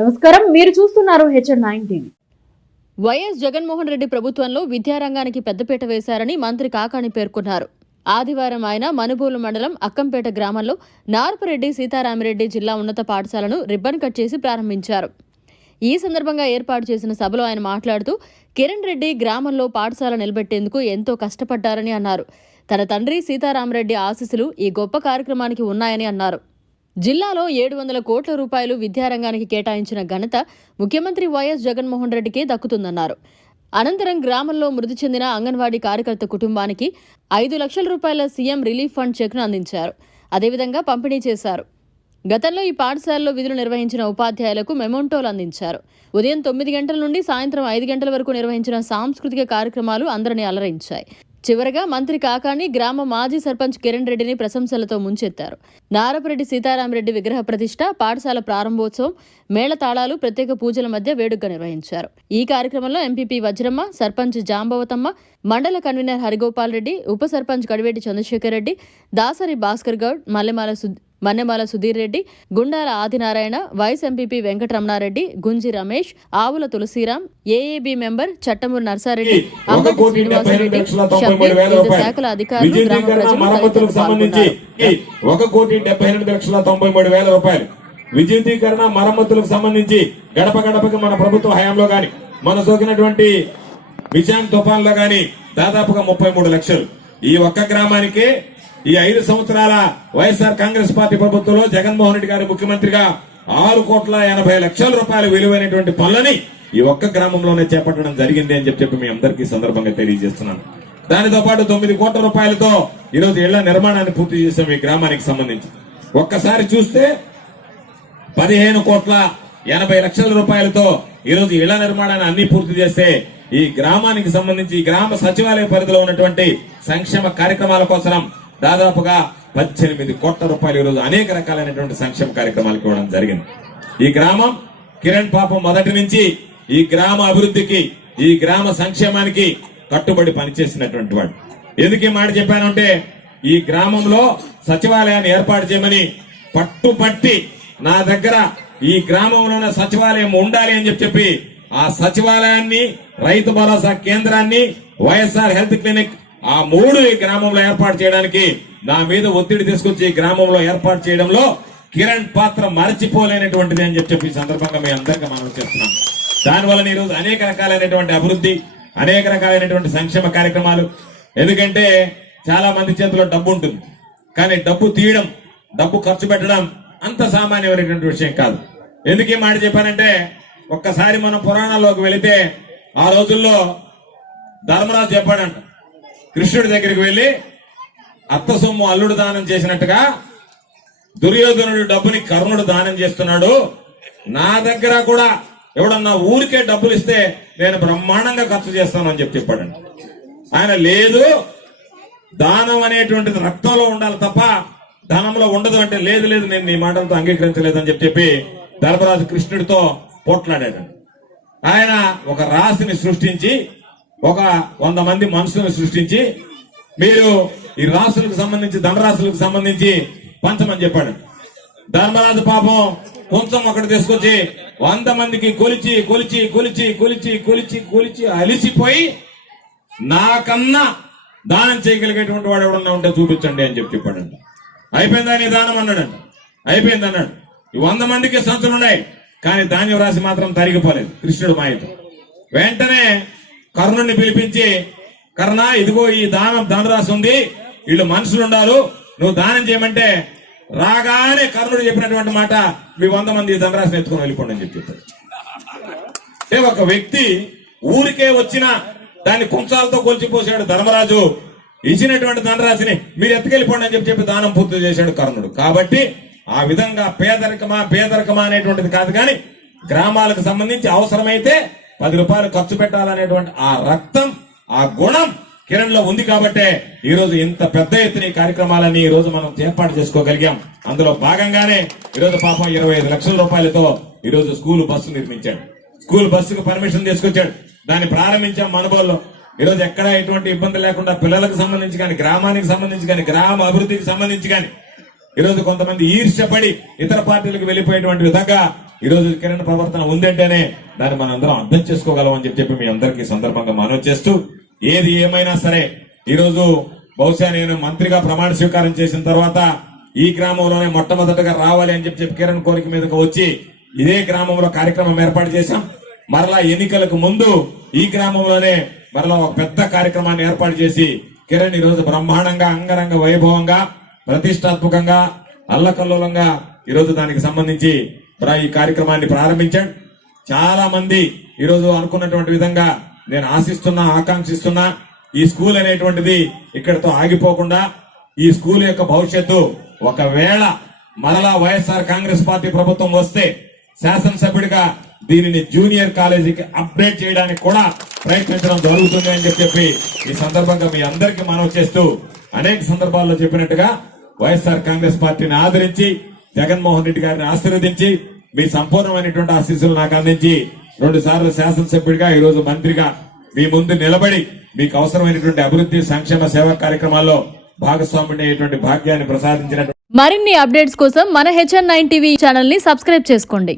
నమస్కారం, మీరు చూస్తున్నారు హెచ్ఎన్9 టీవీ. వైఎస్ జగన్మోహన్ రెడ్డి ప్రభుత్వంలో విద్యారంగానికి పెద్దపీట వేశారని మంత్రి కాకాణి పేర్కొన్నారు. ఆదివారం ఆయన మనుబోలు మండలం అక్కంపేట గ్రామంలో నార్పరెడ్డి సీతారామిరెడ్డి జిల్లా ఉన్నత పాఠశాలను రిబ్బన్ కట్ చేసి ప్రారంభించారు. ఈ సందర్భంగా ఏర్పాటు చేసిన సభలో ఆయన మాట్లాడుతూ కిరణ్ రెడ్డి గ్రామంలో పాఠశాల నిలబెట్టేందుకు ఎంతో కష్టపడ్డారని అన్నారు. తన తండ్రి సీతారామరెడ్డి ఆశీస్సులు ఈ గొప్ప కార్యక్రమానికి ఉన్నాయని అన్నారు. జిల్లాలో 700 కోట్ల రూపాయలు విద్యారంగానికి కేటాయించిన ఘనత ముఖ్యమంత్రి వైఎస్ జగన్మోహన్ రెడ్డికే దక్కుతుందన్నారు. అనంతరం గ్రామంలో మృతి చెందిన అంగన్వాడీ కార్యకర్త కుటుంబానికి 5 లక్షల రూపాయల సీఎం రిలీఫ్ ఫండ్ చెక్ను అందించారు. అదేవిధంగా పంపిణీ చేశారు. గతంలో ఈ పాఠశాలలో విధులు నిర్వహించిన ఉపాధ్యాయులకు మెమోంటోలు అందించారు. ఉదయం 9 గంటల నుండి సాయంత్రం 5 గంటల వరకు నిర్వహించిన సాంస్కృతిక కార్యక్రమాలు అందరినీ అలరించాయి. చివరగా మంత్రి కాకాణి గ్రామ మాజీ సర్పంచ్ కిరణ్ రెడ్డిని ప్రశంసలతో ముంచెత్తారు. నారపరెడ్డి సీతారామరెడ్డి విగ్రహ ప్రతిష్ఠ, పాఠశాల ప్రారంభోత్సవం, మేళతాళాలు, ప్రత్యేక పూజల మధ్య వేడుకగా నిర్వహించారు. ఈ కార్యక్రమంలో ఎంపీపీ వజ్రమ్మ, సర్పంచ్ జాంబవతమ్మ, మండల కన్వీనర్ హరిగోపాల్ రెడ్డి, ఉప సర్పంచ్ కడివేటి చంద్రశేఖర్ రెడ్డి, దాసరి భాస్కర్ గౌడ్, మన్నెమాల సుధీర్ రెడ్డి, గుండాల ఆదినారాయణ, వైస్ ఎంపీపీ వెంకటరమణారెడ్డి, గుంజి రమేష్, ఆవుల తులసీరాం, ఏఏబీ మెంబర్ చట్టమూరు నర్సారెడ్డి, అంబటి శ్రీనివాసరెడ్డి, వివిధ శాఖల అధికారులు, గ్రామ ప్రజలు సంబంధించి 1,78,93,000 రూపాయలు విద్యుదీకరణ మరమ్మతులకు సంబంధించి గడప గడపకి మన ప్రభుత్వ హయాంలో గాని, మన సోకినటువంటి విజయం తుఫాన్లో గాని దాదాపుగా 33 లక్షలు. ఈ ఒక్క గ్రామానికి ఈ 5 సంవత్సరాల వైఎస్ఆర్ కాంగ్రెస్ పార్టీ ప్రభుత్వంలో జగన్మోహన్ రెడ్డి గారి ముఖ్యమంత్రిగా 6,80,00,000 రూపాయలు విలువైనటువంటి పనులని ఈ ఒక్క గ్రామంలోనే చేపట్టడం జరిగింది అని చెప్పి మీ అందరికీ సందర్భంగా తెలియజేస్తున్నాను. దానితో పాటు 9 కోట్ల రూపాయలతో ఈరోజు ఇళ్ల నిర్మాణాన్ని పూర్తి చేశాం ఈ గ్రామానికి సంబంధించి. ఒక్కసారి చూస్తే 15,80,00,000 రూపాయలతో ఈరోజు ఇళ్ల నిర్మాణాన్ని అన్ని పూర్తి చేస్తే ఈ గ్రామానికి సంబంధించి ఈ గ్రామ సచివాలయ పరిధిలో ఉన్నటువంటి సంక్షేమ కార్యక్రమాల కోసం దాదాపుగా 18 కోట్ల రూపాయలు ఈరోజు అనేక రకాలైనటువంటి సంక్షేమ కార్యక్రమాలకు ఇవ్వడం జరిగింది. ఈ గ్రామం కిరణ్ పాపం మొదటి నుంచి ఈ గ్రామ అభివృద్ధికి, ఈ గ్రామ సంక్షేమానికి కట్టుబడి పనిచేసినటువంటి వాడు. ఎందుకు ఈ మాట చెప్పానంటే, ఈ గ్రామంలో సచివాలయాన్ని ఏర్పాటు చేయమని పట్టుపట్టి నా దగ్గర ఈ గ్రామంలోనే సచివాలయం ఉండాలి అని చెప్పి ఆ సచివాలయాన్ని, రైతు భరోసా కేంద్రాన్ని, వైఎస్ఆర్ హెల్త్ క్లినిక్ ఆ 3 ఈ గ్రామంలో ఏర్పాటు చేయడానికి నా మీద ఒత్తిడి తీసుకొచ్చి ఈ గ్రామంలో ఏర్పాటు చేయడంలో కిరణ్ పాత్ర మరచిపోలేనటువంటిది అని చెప్పి ఈ సందర్భంగా మీ అందరికీ మనం చేస్తున్నాం. దానివల్ల ఈ రోజు అనేక రకాలైనటువంటి అభివృద్ధి, అనేక రకాలైనటువంటి సంక్షేమ కార్యక్రమాలు. ఎందుకంటే చాలా మంది చేతిలో డబ్బు ఉంటుంది, కానీ డబ్బు తీయడం, డబ్బు ఖర్చు పెట్టడం అంత సామాన్యమైనటువంటి విషయం కాదు. ఎందుకు ఈ మాట చెప్పానంటే, ఒక్కసారి మనం పురాణాల్లోకి వెళితే ఆ రోజుల్లో ధర్మరాజు చెప్పాడంట, కృష్ణుడి దగ్గరికి వెళ్లి అత్త సొమ్ము అల్లుడు దానం చేసినట్టుగా దుర్యోధనుడు డబ్బుని కర్ణుడు దానం చేస్తున్నాడు. నా దగ్గర కూడా ఎవడన్నా ఊరికే డబ్బులు ఇస్తే నేను బ్రహ్మాండంగా ఖర్చు చేస్తాను అని చెప్పాడండి. ఆయన లేదు, దానం అనేటువంటిది రక్తంలో ఉండాలి తప్ప ధనంలో ఉండదు అంటే, లేదు లేదు నేను నీ మాటలతో అంగీకరించలేదని చెప్పి ధర్మరాజు కృష్ణుడితో పోట్లాడాడు. ఆయన ఒక రాశిని సృష్టించి, ఒక 100 మంది మనుషులను సృష్టించి, మీరు ఈ రాసులకు సంబంధించి, ధనరాశులకు సంబంధించి పంచమని చెప్పాడు. ధర్మరాజు పాపం కొంచెం ఒకటి తీసుకొచ్చి 100 మందికి కొలిచి కొలిచి కొలిచి కొలిచి కొలిచి కొలిచి అలిసిపోయి, నాకన్నా దానం చేయగలిగేటువంటి వాడు ఎవడన్నా ఉంటే చూపించండి అని చెప్పాడంట. అయిపోయిందా నీ దానం అన్నాడంట. అయిపోయింది అన్నాడు. ఈ 100 మందికి సంచులు ఉన్నాయి, కానీ ధాన్యం రాశి మాత్రం తరిగిపోలేదు కృష్ణుడు మాయతో. వెంటనే కర్ణుడిని పిలిపించి, కర్ణ ఇదిగో ఈ ధనరాశి ఉంది, వీళ్ళు మనుషులు ఉండాలి, నువ్వు దానం చేయమంటే రాగానే కర్ణుడు చెప్పినటువంటి మాట, మీ 100 మంది ధనరాశిని ఎత్తుకొని వెళ్ళిపోండి అని చెప్పారు. అంటే ఒక వ్యక్తి ఊరికే వచ్చిన దాన్ని కుంచాలతో కొలిచిపోసాడు ధర్మరాజు. ఇచ్చినటువంటి ధనరాశిని మీరు ఎత్తుకెళ్ళిపోండి అని చెప్పి దానం పూర్తి చేశాడు కర్ణుడు. కాబట్టి ఆ విధంగా పేదరికమా అనేటువంటిది కాదు, కానీ గ్రామాలకు సంబంధించి అవసరమైతే 10 రూపాయలు ఖర్చు పెట్టాలనేటువంటి ఆ రక్తం, ఆ గుణం కిరణ్ లో ఉంది. కాబట్టే ఈ రోజు ఇంత పెద్ద ఎత్తున ఈ కార్యక్రమాలని ఈ రోజు మనం ఏర్పాటు చేసుకోగలిగాం. అందులో భాగంగానే ఈరోజు పాపం 25 లక్షల రూపాయలతో ఈరోజు స్కూల్ బస్సు నిర్మించాడు. స్కూల్ బస్సుకు పర్మిషన్ తీసుకొచ్చాడు, దాన్ని ప్రారంభించాం మనుబోల్లో. ఈరోజు ఎక్కడా ఎటువంటి ఇబ్బంది లేకుండా పిల్లలకు సంబంధించి కానీ, గ్రామానికి సంబంధించి కానీ, గ్రామ అభివృద్ధికి సంబంధించి కానీ ఈరోజు కొంతమంది ఈర్ష్యపడి ఇతర పార్టీలకు వెళ్లిపోయేటువంటి విధంగా ఈ రోజు కిరణ్ ప్రవర్తన ఉందంటేనే దాన్ని మనం అందరం అర్థం చేసుకోగలం అని చెప్పి మీ అందరికీ సందర్భంగా మనవి చేస్తూ, ఏది ఏమైనా సరే ఈ రోజు బహుశా నేను మంత్రిగా ప్రమాణ స్వీకారం చేసిన తర్వాత ఈ గ్రామంలోనే మొట్టమొదటిగా రావాలి అని చెప్పి కిరణ్ కోరిక మీదకి వచ్చి ఇదే గ్రామంలో కార్యక్రమం ఏర్పాటు చేశాం. మరలా ఎన్నికలకు ముందు ఈ గ్రామంలోనే మరలా ఒక పెద్ద కార్యక్రమాన్ని ఏర్పాటు చేసి కిరణ్ ఈ రోజు బ్రహ్మాండంగా అంగరంగ వైభవంగా ప్రతిష్టాత్మకంగా అల్లకల్లోలంగా ఈ రోజు దానికి సంబంధించి ఈ కార్యక్రమాన్ని ప్రారంభించాడు. చాలా మంది ఈ రోజు అనుకున్నటువంటి విధంగా నేను ఆశిస్తున్నా, ఆకాంక్షిస్తున్నా ఈ స్కూల్ అనేటువంటిది ఇక్కడితో ఆగిపోకుండా ఈ స్కూల్ యొక్క భవిష్యత్తు ఒకవేళ మరలా వైఎస్ఆర్ కాంగ్రెస్ పార్టీ ప్రభుత్వం వస్తే శాసనసభ్యుడిగా దీనిని జూనియర్ కాలేజీకి అప్డేట్ చేయడానికి కూడా ప్రయత్నించడం జరుగుతుంది అని చెప్పి ఈ సందర్భంగా మీ అందరికీ మనవి చేస్తూ, అనేక సందర్భాల్లో చెప్పినట్టుగా వైఎస్ఆర్ కాంగ్రెస్ పార్టీని ఆదరించి జగన్మోహన్ రెడ్డి గారిని ఆశీర్వదించి మీ సంపూర్ణమైనటువంటి ఆశీస్సులు నాకు అందించి 2 సార్లు శాసనసభ్యుడిగా ఈ రోజు మంత్రిగా మీ ముందు నిలబడి మీకు అవసరమైనటువంటి అభివృద్ధి సంక్షేమ సేవా కార్యక్రమాల్లో భాగస్వామ్యం అయ్యేటువంటి భాగ్యాన్ని ప్రసాదించినటువంటి మరిన్ని అప్డేట్స్ కోసం మన HN9 టీవీ ఛానల్ ని సబ్స్క్రైబ్ చేసుకోండి.